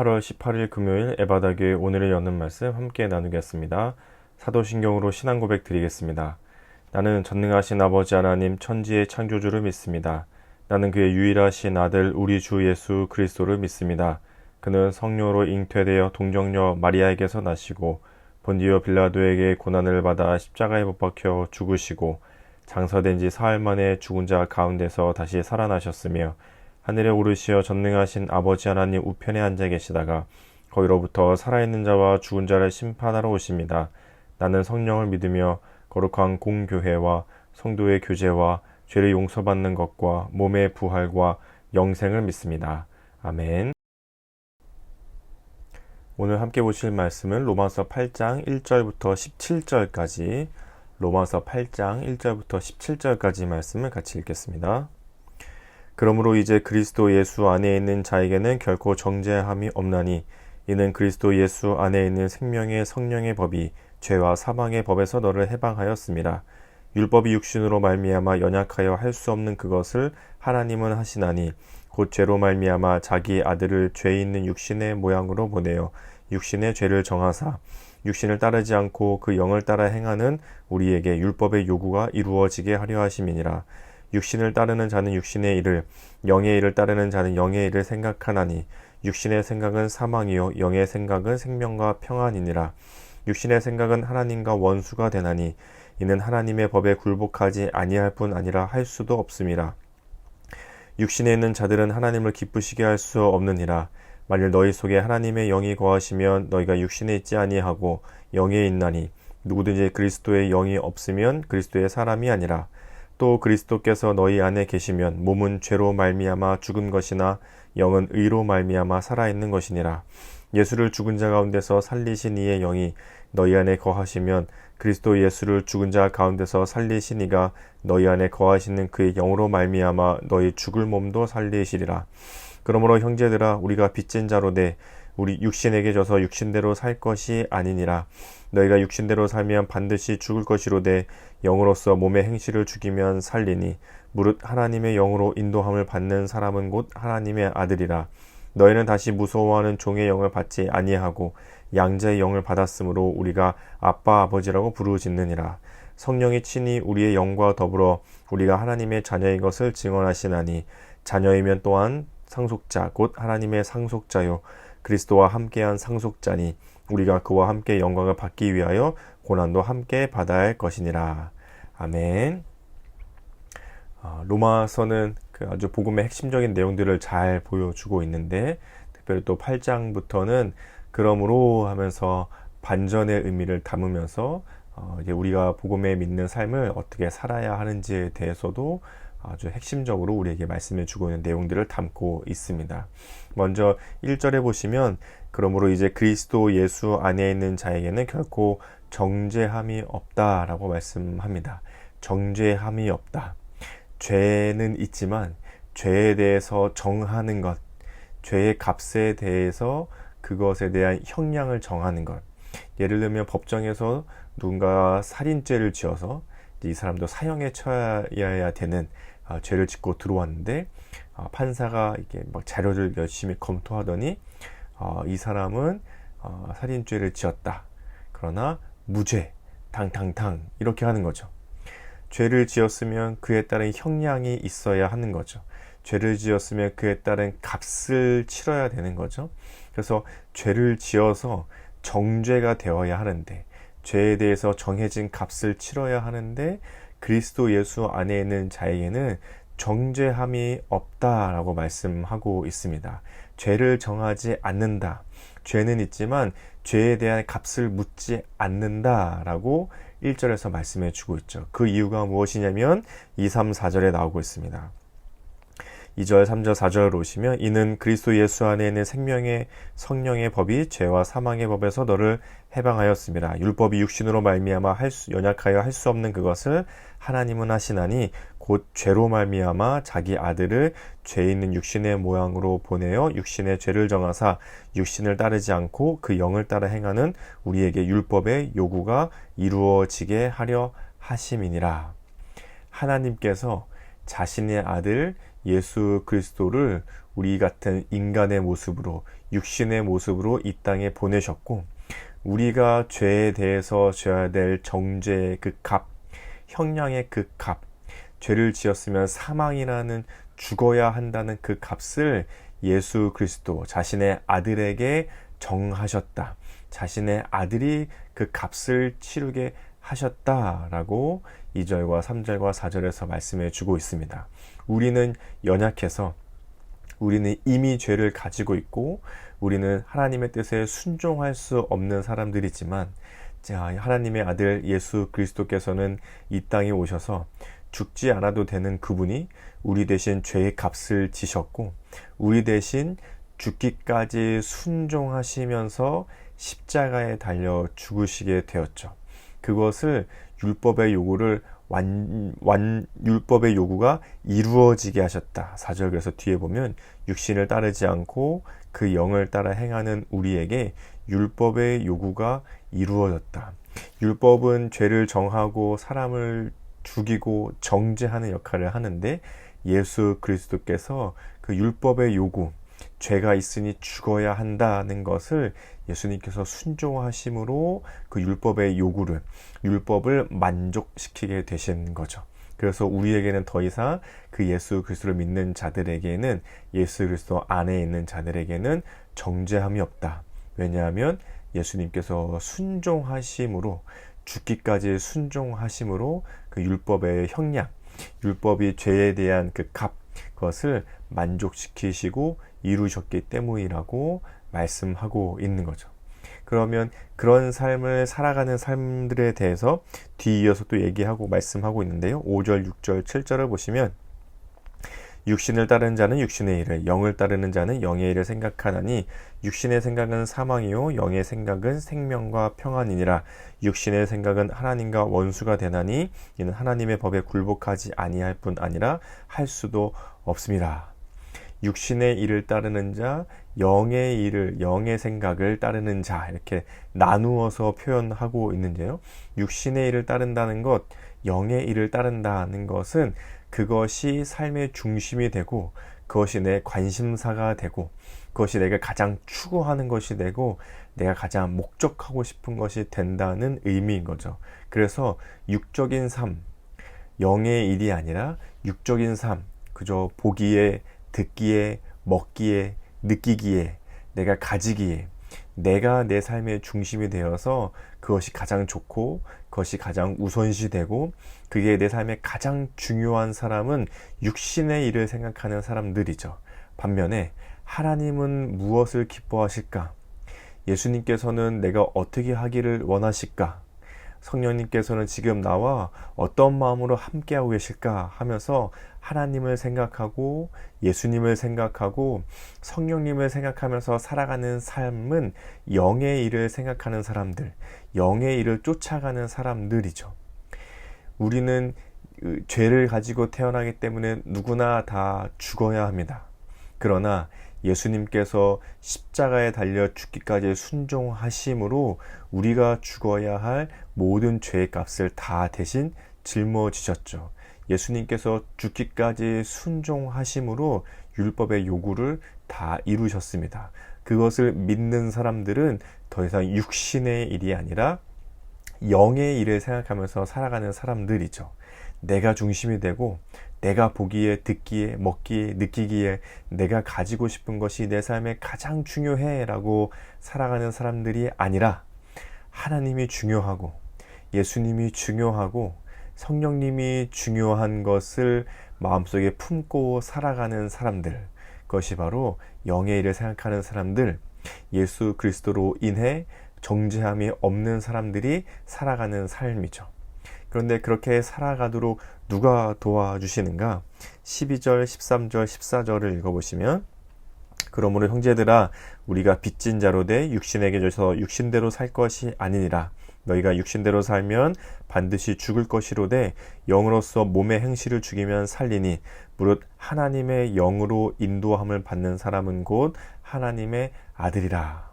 8월 18일 금요일 에바다교회 오늘의 여는 말씀 함께 나누겠습니다. 사도신경으로 신앙고백 드리겠습니다. 나는 전능하신 아버지 하나님 천지의 창조주를 믿습니다. 나는 그의 유일하신 아들 우리 주 예수 그리스도를 믿습니다. 그는 성령으로 잉태되어 동정녀 마리아에게서 나시고 본디오 빌라도에게 고난을 받아 십자가에 못 박혀 죽으시고 장사된 지 사흘 만에 죽은 자 가운데서 다시 살아나셨으며 하늘에 오르시어 전능하신 아버지 하나님 우편에 앉아 계시다가 거기로부터 살아있는 자와 죽은 자를 심판하러 오십니다. 나는 성령을 믿으며 거룩한 공교회와 성도의 교제와 죄를 용서받는 것과 몸의 부활과 영생을 믿습니다. 아멘. 오늘 함께 보실 말씀은 로마서 8장 1절부터 17절까지 로마서 8장 1절부터 17절까지 말씀을 같이 읽겠습니다. 그러므로 이제 그리스도 예수 안에 있는 자에게는 결코 정죄함이 없나니 이는 그리스도 예수 안에 있는 생명의 성령의 법이 죄와 사망의 법에서 너를 해방하였습니다. 율법이 육신으로 말미암아 연약하여 할 수 없는 그것을 하나님은 하시나니 곧 죄로 말미암아 자기 아들을 죄 있는 육신의 모양으로 보내어 육신의 죄를 정하사 육신을 따르지 않고 그 영을 따라 행하는 우리에게 율법의 요구가 이루어지게 하려 하심이니라. 육신을 따르는 자는 육신의 일을, 영의 일을 따르는 자는 영의 일을 생각하나니 육신의 생각은 사망이요 영의 생각은 생명과 평안이니라. 육신의 생각은 하나님과 원수가 되나니 이는 하나님의 법에 굴복하지 아니할 뿐 아니라 할 수도 없음이라. 육신에 있는 자들은 하나님을 기쁘시게 할 수 없느니라. 만일 너희 속에 하나님의 영이 거하시면 너희가 육신에 있지 아니하고 영에 있나니 누구든지 그리스도의 영이 없으면 그리스도의 사람이 아니라. 또 그리스도께서 너희 안에 계시면 몸은 죄로 말미암아 죽은 것이나 영은 의로 말미암아 살아있는 것이니라. 예수를 죽은 자 가운데서 살리신 이의 영이 너희 안에 거하시면 그리스도 예수를 죽은 자 가운데서 살리신 이가 너희 안에 거하시는 그의 영으로 말미암아 너희 죽을 몸도 살리시리라. 그러므로 형제들아 우리가 빚진 자로 돼 우리 육신에게 져서 육신대로 살 것이 아니니라. 너희가 육신대로 살면 반드시 죽을 것이로되 영으로서 몸의 행실을 죽이면 살리니 무릇 하나님의 영으로 인도함을 받는 사람은 곧 하나님의 아들이라. 너희는 다시 무서워하는 종의 영을 받지 아니하고 양자의 영을 받았으므로 우리가 아빠 아버지라고 부르짖느니라. 성령이 친히 우리의 영과 더불어 우리가 하나님의 자녀인 것을 증언하시나니 자녀이면 또한 상속자 곧 하나님의 상속자요 그리스도와 함께한 상속자니 우리가 그와 함께 영광을 받기 위하여 고난도 함께 받아야 할 것이니라. 아멘. 로마서는 아주 복음의 핵심적인 내용들을 잘 보여주고 있는데 특별히 또 8장부터는 그러므로 하면서 반전의 의미를 담으면서 이제 우리가 복음에 믿는 삶을 어떻게 살아야 하는지에 대해서도 아주 핵심적으로 우리에게 말씀해 주고 있는 내용들을 담고 있습니다. 먼저 1절에 보시면 그러므로 이제 그리스도 예수 안에 있는 자에게는 결코 정죄함이 없다라고 말씀합니다. 정죄함이 없다. 죄는 있지만 죄에 대해서 정하는 것, 죄의 값에 대해서 그것에 대한 형량을 정하는 것. 예를 들면 법정에서 누군가 살인죄를 지어서 이 사람도 사형에 처해야 되는 죄를 짓고 들어왔는데 판사가 이렇게 막 자료를 열심히 검토하더니 이 사람은 살인죄를 지었다. 그러나 무죄, 탕탕탕 이렇게 하는 거죠. 죄를 지었으면 그에 따른 형량이 있어야 하는 거죠. 죄를 지었으면 그에 따른 값을 치러야 되는 거죠. 그래서 죄를 지어서 정죄가 되어야 하는데 죄에 대해서 정해진 값을 치러야 하는데 그리스도 예수 안에 있는 자에게는 정죄함이 없다라고 말씀하고 있습니다. 죄를 정하지 않는다. 죄는 있지만 죄에 대한 값을 묻지 않는다라고 1절에서 말씀해 주고 있죠. 그 이유가 무엇이냐면 2, 3, 4절에 나오고 있습니다. 2절, 3절, 4절을 오시면 이는 그리스도 예수 안에 있는 생명의 성령의 법이 죄와 사망의 법에서 너를 해방하였습니다. 율법이 육신으로 말미암아 연약하여 할 수 없는 그것을 하나님은 하시나니 곧 죄로 말미암아 자기 아들을 죄 있는 육신의 모양으로 보내어 육신의 죄를 정하사 육신을 따르지 않고 그 영을 따라 행하는 우리에게 율법의 요구가 이루어지게 하려 하심이니라. 하나님께서 자신의 아들 예수 그리스도를 우리 같은 인간의 모습으로, 육신의 모습으로 이 땅에 보내셨고, 우리가 죄에 대해서 져야 될 정죄의 그 값, 형량의 그 값, 죄를 지었으면 사망이라는 죽어야 한다는 그 값을 예수 그리스도 자신의 아들에게 정하셨다. 자신의 아들이 그 값을 치르게 하셨다라고 2절과 3절과 4절에서 말씀해 주고 있습니다. 우리는 연약해서, 우리는 이미 죄를 가지고 있고, 우리는 하나님의 뜻에 순종할 수 없는 사람들이지만, 하나님의 아들 예수 그리스도께서는 이 땅에 오셔서 죽지 않아도 되는 그분이 우리 대신 죄의 값을 지셨고, 우리 대신 죽기까지 순종하시면서 십자가에 달려 죽으시게 되었죠. 그것을 율법의 요구가 이루어지게 하셨다. 4절 그래서 뒤에 보면 육신을 따르지 않고 그 영을 따라 행하는 우리에게 율법의 요구가 이루어졌다. 율법은 죄를 정하고 사람을 죽이고 정죄하는 역할을 하는데, 예수 그리스도께서 그 율법의 요구, 죄가 있으니 죽어야 한다는 것을 예수님께서 순종하심으로 그 율법을 만족시키게 되신 거죠. 그래서 우리에게는 더 이상 그 예수 그리스도를 믿는 자들에게는, 예수 그리스도 안에 있는 자들에게는 정죄함이 없다. 왜냐하면 예수님께서 순종하심으로, 죽기까지 순종하심으로 그 율법의 형량, 율법이 죄에 대한 그 값, 그것을 만족시키시고 이루셨기 때문이라고 말씀하고 있는 거죠. 그러면 그런 삶을 살아가는 사람들에 대해서 뒤이어서 또 얘기하고 말씀하고 있는데요. 5절, 6절, 7절을 보시면, 육신을 따르는 자는 육신의 일을, 영을 따르는 자는 영의 일을 생각하나니 육신의 생각은 사망이요 영의 생각은 생명과 평안이니라. 육신의 생각은 하나님과 원수가 되나니 이는 하나님의 법에 굴복하지 아니할 뿐 아니라 할 수도 없습니다. 육신의 일을 따르는 자, 영의 일을, 영의 생각을 따르는 자, 이렇게 나누어서 표현하고 있는데요. 육신의 일을 따른다는 것, 영의 일을 따른다는 것은 그것이 삶의 중심이 되고, 그것이 내 관심사가 되고, 그것이 내가 가장 추구하는 것이 되고, 내가 가장 목적하고 싶은 것이 된다는 의미인 거죠. 그래서 육적인 삶, 영의 일이 아니라 육적인 삶, 그저 보기에, 듣기에, 먹기에, 느끼기에, 내가 가지기에, 내가 내 삶의 중심이 되어서 그것이 가장 좋고, 그것이 가장 우선시 되고, 그게 내 삶의 가장 중요한 사람은 육신의 일을 생각하는 사람들이죠. 반면에 하나님은 무엇을 기뻐하실까? 예수님께서는 내가 어떻게 하기를 원하실까? 성령님께서는 지금 나와 어떤 마음으로 함께하고 계실까 하면서 하나님을 생각하고 예수님을 생각하고 성령님을 생각하면서 살아가는 삶은 영의 일을 생각하는 사람들, 영의 일을 쫓아가는 사람들이죠. 우리는 죄를 가지고 태어나기 때문에 누구나 다 죽어야 합니다. 그러나 예수님께서 십자가에 달려 죽기까지 순종하심으로 우리가 죽어야 할 모든 죄의 값을 다 대신 짊어지셨죠. 예수님께서 죽기까지 순종하심으로 율법의 요구를 다 이루셨습니다. 그것을 믿는 사람들은 더 이상 육신의 일이 아니라 영의 일을 생각하면서 살아가는 사람들이죠. 내가 중심이 되고, 내가 보기에, 듣기에, 먹기에, 느끼기에 내가 가지고 싶은 것이 내 삶에 가장 중요해 라고 살아가는 사람들이 아니라, 하나님이 중요하고 예수님이 중요하고 성령님이 중요한 것을 마음속에 품고 살아가는 사람들, 그것이 바로 영의 일을 생각하는 사람들, 예수 그리스도로 인해 정죄함이 없는 사람들이 살아가는 삶이죠. 그런데 그렇게 살아가도록 누가 도와주시는가? 12절, 13절, 14절을 읽어보시면, 그러므로 형제들아 우리가 빚진 자로 돼 육신에게 져서 육신대로 살 것이 아니니라. 너희가 육신대로 살면 반드시 죽을 것이로되 영으로서 몸의 행실을 죽이면 살리니 무릇 하나님의 영으로 인도함을 받는 사람은 곧 하나님의 아들이라.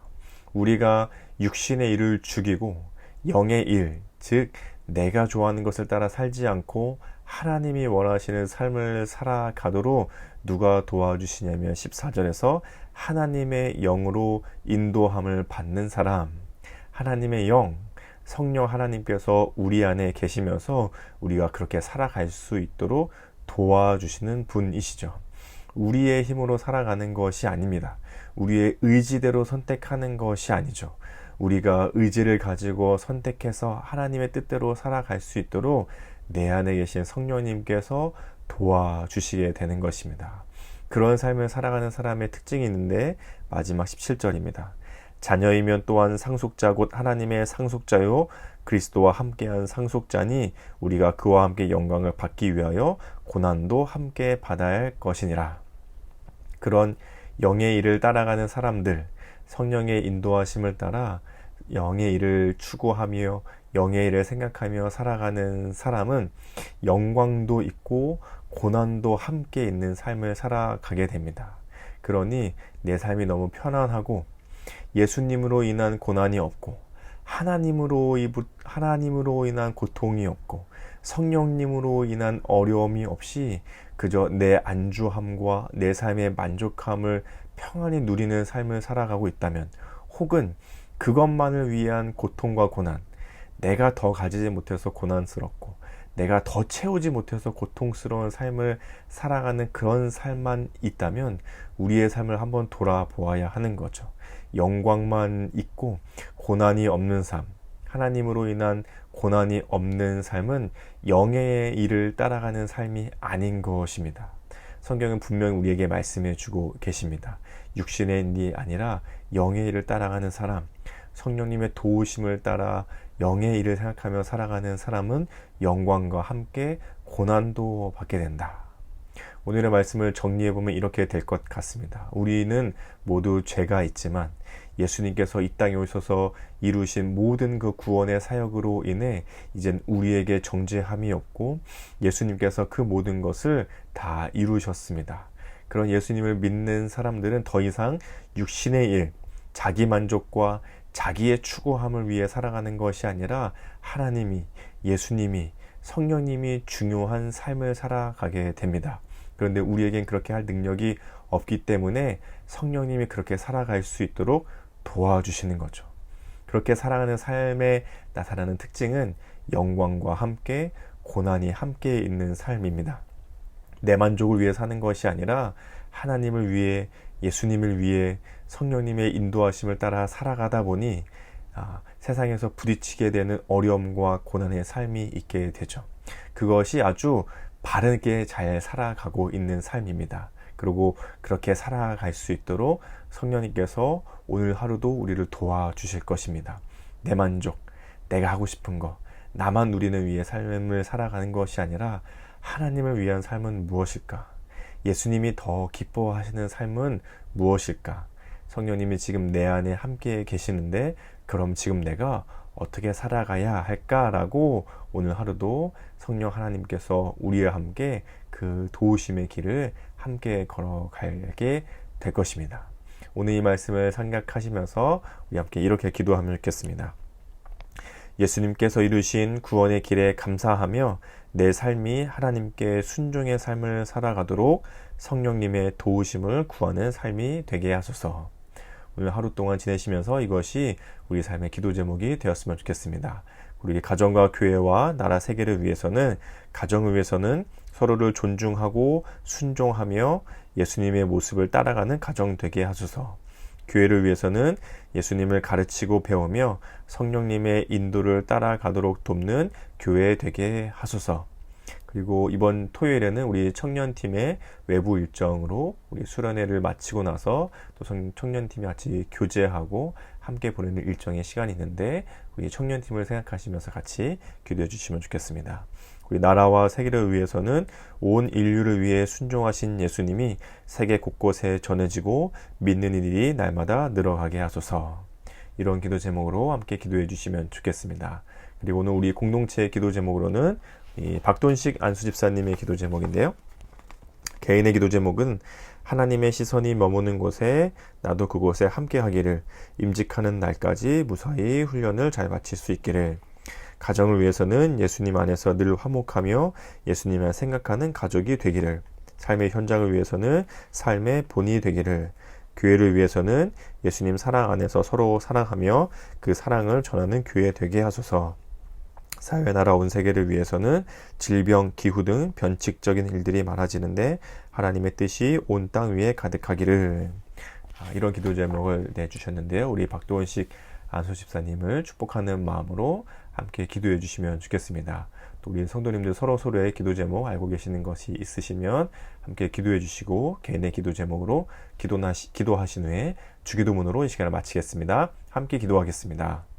우리가 육신의 일을 죽이고 영의 일, 즉 내가 좋아하는 것을 따라 살지 않고 하나님이 원하시는 삶을 살아가도록 누가 도와주시냐면 14절에서 하나님의 영으로 인도함을 받는 사람, 하나님의 영, 성령 하나님께서 우리 안에 계시면서 우리가 그렇게 살아갈 수 있도록 도와주시는 분이시죠. 우리의 힘으로 살아가는 것이 아닙니다. 우리의 의지대로 선택하는 것이 아니죠. 우리가 의지를 가지고 선택해서 하나님의 뜻대로 살아갈 수 있도록 내 안에 계신 성령님께서 도와주시게 되는 것입니다. 그런 삶을 살아가는 사람의 특징이 있는데 마지막 17절입니다. 자녀이면 또한 상속자 곧 하나님의 상속자요 그리스도와 함께한 상속자니 우리가 그와 함께 영광을 받기 위하여 고난도 함께 받아야 할 것이니라. 그런 영의 일을 따라가는 사람들, 성령의 인도하심을 따라 영의 일을 추구하며 영의 일을 생각하며 살아가는 사람은 영광도 있고 고난도 함께 있는 삶을 살아가게 됩니다. 그러니 내 삶이 너무 편안하고 예수님으로 인한 고난이 없고 하나님으로 인한 고통이 없고 성령님으로 인한 어려움이 없이 그저 내 안주함과 내 삶의 만족함을 평안히 누리는 삶을 살아가고 있다면, 혹은 그것만을 위한 고통과 고난, 내가 더 가지지 못해서 고난스럽고 내가 더 채우지 못해서 고통스러운 삶을 살아가는 그런 삶만 있다면 우리의 삶을 한번 돌아보아야 하는 거죠. 영광만 있고 고난이 없는 삶, 하나님으로 인한 고난이 없는 삶은 영의 일을 따라가는 삶이 아닌 것입니다. 성경은 분명히 우리에게 말씀해 주고 계십니다. 육신의 일이 아니라 영의 일을 따라가는 사람, 성령님의 도우심을 따라 영의 일을 생각하며 살아가는 사람은 영광과 함께 고난도 받게 된다. 오늘의 말씀을 정리해보면 이렇게 될 것 같습니다. 우리는 모두 죄가 있지만 예수님께서 이 땅에 오셔서 이루신 모든 그 구원의 사역으로 인해 이젠 우리에게 정죄함이 없고 예수님께서 그 모든 것을 다 이루셨습니다. 그런 예수님을 믿는 사람들은 더 이상 육신의 일, 자기 만족과 자기의 추구함을 위해 살아가는 것이 아니라 하나님이, 예수님이, 성령님이 중요한 삶을 살아가게 됩니다. 그런데 우리에겐 그렇게 할 능력이 없기 때문에 성령님이 그렇게 살아갈 수 있도록 도와주시는 거죠. 그렇게 살아가는 삶에 나타나는 특징은 영광과 함께 고난이 함께 있는 삶입니다. 내 만족을 위해 사는 것이 아니라 하나님을 위해, 예수님을 위해 성령님의 인도하심을 따라 살아가다 보니 세상에서 부딪히게 되는 어려움과 고난의 삶이 있게 되죠. 그것이 아주 바르게 잘 살아가고 있는 삶입니다. 그리고 그렇게 살아갈 수 있도록 성령님께서 오늘 하루도 우리를 도와주실 것입니다. 내 만족, 내가 하고 싶은 거, 나만 누리는 위해 삶을 살아가는 것이 아니라 하나님을 위한 삶은 무엇일까? 예수님이 더 기뻐하시는 삶은 무엇일까? 성령님이 지금 내 안에 함께 계시는데 그럼 지금 내가 어떻게 살아가야 할까라고 오늘 하루도 성령 하나님께서 우리와 함께 그 도우심의 길을 함께 걸어가게 될 것입니다. 오늘 이 말씀을 생각하시면서 우리 함께 이렇게 기도하면 좋겠습니다. 예수님께서 이루신 구원의 길에 감사하며 내 삶이 하나님께 순종의 삶을 살아가도록 성령님의 도우심을 구하는 삶이 되게 하소서. 오늘 하루 동안 지내시면서 이것이 우리 삶의 기도 제목이 되었으면 좋겠습니다. 우리 가정과 교회와 나라 세계를 위해서는, 가정을 위해서는 서로를 존중하고 순종하며 예수님의 모습을 따라가는 가정 되게 하소서. 교회를 위해서는 예수님을 가르치고 배우며 성령님의 인도를 따라가도록 돕는 교회 되게 하소서. 그리고 이번 토요일에는 우리 청년팀의 외부 일정으로 우리 수련회를 마치고 나서 또 청년팀이 같이 교제하고 함께 보내는 일정의 시간이 있는데 우리 청년팀을 생각하시면서 같이 기도해 주시면 좋겠습니다. 우리 나라와 세계를 위해서는 온 인류를 위해 순종하신 예수님이 세계 곳곳에 전해지고 믿는 일이 날마다 늘어가게 하소서. 이런 기도 제목으로 함께 기도해 주시면 좋겠습니다. 그리고 오늘 우리 공동체의 기도 제목으로는 이 박돈식 안수집사님의 기도 제목인데요. 개인의 기도 제목은 하나님의 시선이 머무는 곳에 나도 그곳에 함께 하기를, 임직하는 날까지 무사히 훈련을 잘 마칠 수 있기를. 가정을 위해서는 예수님 안에서 늘 화목하며 예수님을 생각하는 가족이 되기를, 삶의 현장을 위해서는 삶의 본이 되기를, 교회를 위해서는 예수님 사랑 안에서 서로 사랑하며 그 사랑을 전하는 교회 되게 하소서. 사회, 나라, 온 세계를 위해서는 질병, 기후 등 변칙적인 일들이 많아지는데 하나님의 뜻이 온 땅 위에 가득하기를. 이런 기도 제목을 내주셨는데요. 우리 박도원식 안소집사님을 축복하는 마음으로 함께 기도해 주시면 좋겠습니다. 또 우리 성도님들 서로의 기도 제목 알고 계시는 것이 있으시면 함께 기도해 주시고, 개인의 기도 제목으로 기도하신 후에 주기도문으로 이 시간을 마치겠습니다. 함께 기도하겠습니다.